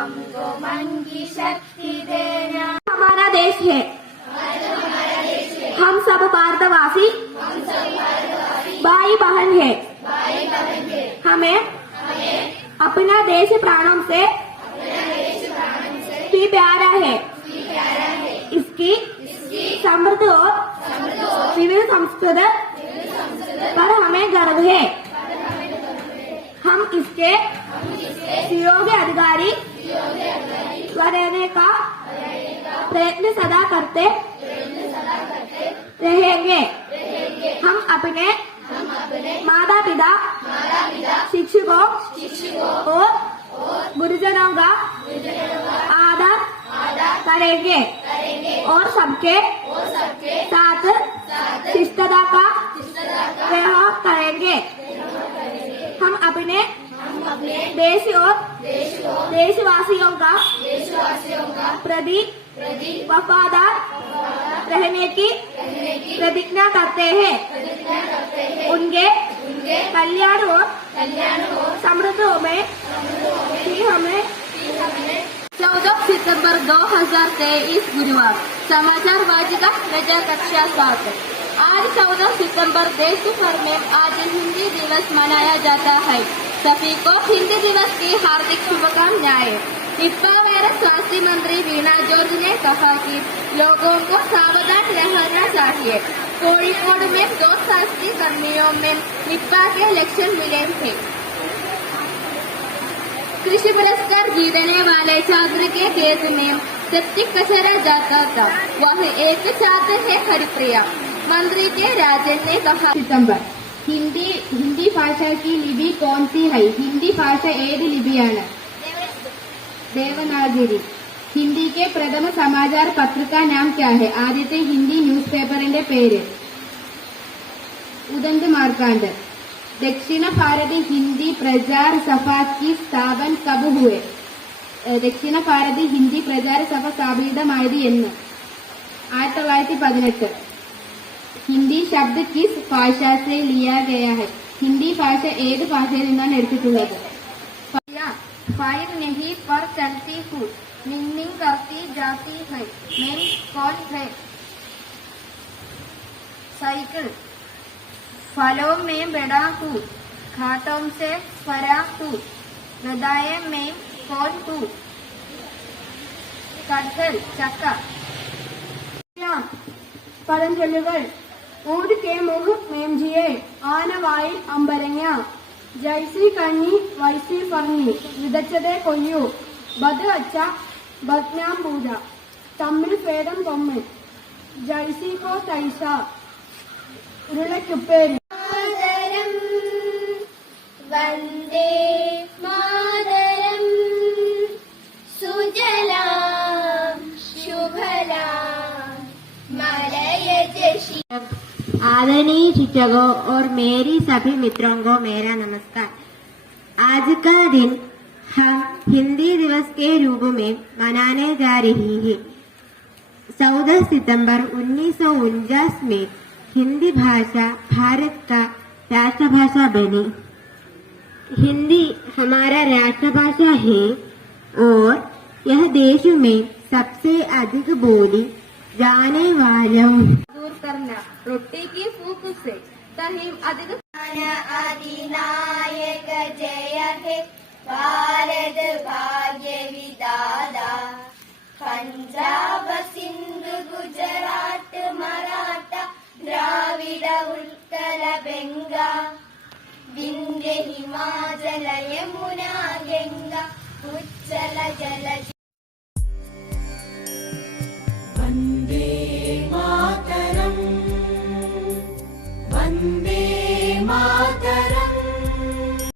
हमको मन की शक्ति देना हमारा देश है। हम सब भारतवासी भाई बहन है। हमें अपना देश प्राणों से भी प्यारा है। इसकी समृद्ध और विविध संस्कृत पर हमें गर्व है। हम इसके बनने का प्रयत्न सदा करते रहेंगे हम अपने माता पिता शिक्षकों और गुरुजनों का आदर करेंगे और सबके साथ शिष्टता का व्यवहार करेंगे हम अपने देश और देशवासियों का प्रति वफादार रहने की प्रतिज्ञा करते हैं उनके कल्याण और समृद्ध में ही हमें चौदह सितंबर 2023 गुरुवार समाचार वाचिका प्रजा कक्षा सात आज 14 सितंबर देश भर में आज हिंदी दिवस मनाया जाता है सभी को हिंदी दिवस की हार्दिक शुभकामनाएँ। निपा वायरस स्वास्थ्य मंत्री वीणा जॉर्ज ने कहा कि लोगों को सावधान रहना चाहिए। कोड़ीकोड में दो स्वास्थ्य कर्मियों में निपा के लक्षण मिले थे। कृषि पुरस्कार जीतने वाले छात्र के खेत में सत्य कचरा जाता था, वह एक छात्र है हरिप्रिया। मंत्री के राजन ने कहा, सितंबर। ഹിന്ദി ഹിന്ദി ഭാഷ की लिपि कौन सी है ഹിന്ദി ഭാഷ ഏത് ലിപിയാണ് ദേവനാഗരി ഹിന്ദിക്ക് പ്രഥമ സമാചാർ പത്ര का नाम क्या है ആദ്യത്തെ ഹിന്ദി ന്യൂസ് പേപ്പറിന്റെ പേര് उदंत मार्कांड दक्षिण भारत हिंदी प्रचार सभा की स्थापन कब हुए ഏഹ് ദക്ഷിണ ഭാരതി ഹിന്ദി പ്രചാര സഭ സ്ഥാപിതമായത് എന്ന് ആയിരത്തി തൊള്ളായിരത്തി പതിനെട്ട് ഹിന്ദി ശബ്ദ കിസ് ഭാഷ से लिया गया है ഹിന്ദി ഭാഷ ഏത് ഭാഷയിൽ നിന്നാണ് എടുത്തിട്ടുള്ളത് फाइल नहीं पर चलती हूँ निन्निंग करती जाती है मैं कौन है साइकिल फलों में बड़ा हूँ घाटों से फरा हूँ हृदय में कौन हूँ कटहल चक्का പഴഞ്ചൊല്ലുകൾ ഊട് കെ മുഹ് മേംജിയെ ആനവായിൽ അമ്പരങ്ങ. ജൈസി കഞ്ഞി വൈസി പറഞ്ഞി വിതച്ചതേ കൊയ്യു. ബത് അച്ച ബദ്നാം പൂജ തമ്മിൽ ഭേദം കൊമ്മൻ ജൈസി കോ തൈസ ഉരുളക്കുപ്പേരി വന്ദേ आदरणीय शिक्षकों और मेरी सभी मित्रों को मेरा नमस्कार। आज का दिन हम हिंदी दिवस के रूप में मनाने जा रही है। चौदह सितंबर उन्नीस सौ उनचास में हिंदी भाषा भारत का राष्ट्रभाषा बनी। हिंदी हमारा राष्ट्रभाषा है और यह देश में सबसे अधिक बोली जाने वाला दूर करना। रोटी की फूक से। तहिम अधिक। अधिनायक जय हे। भारत भाग्य विदादा। பஞ்சாப சிந்து குஜராத் மராட்டா திராவிட உட்கல பெங்கா விந்திய ஹிமாச்சல யமுனா கெங்கா உச்சல ஜல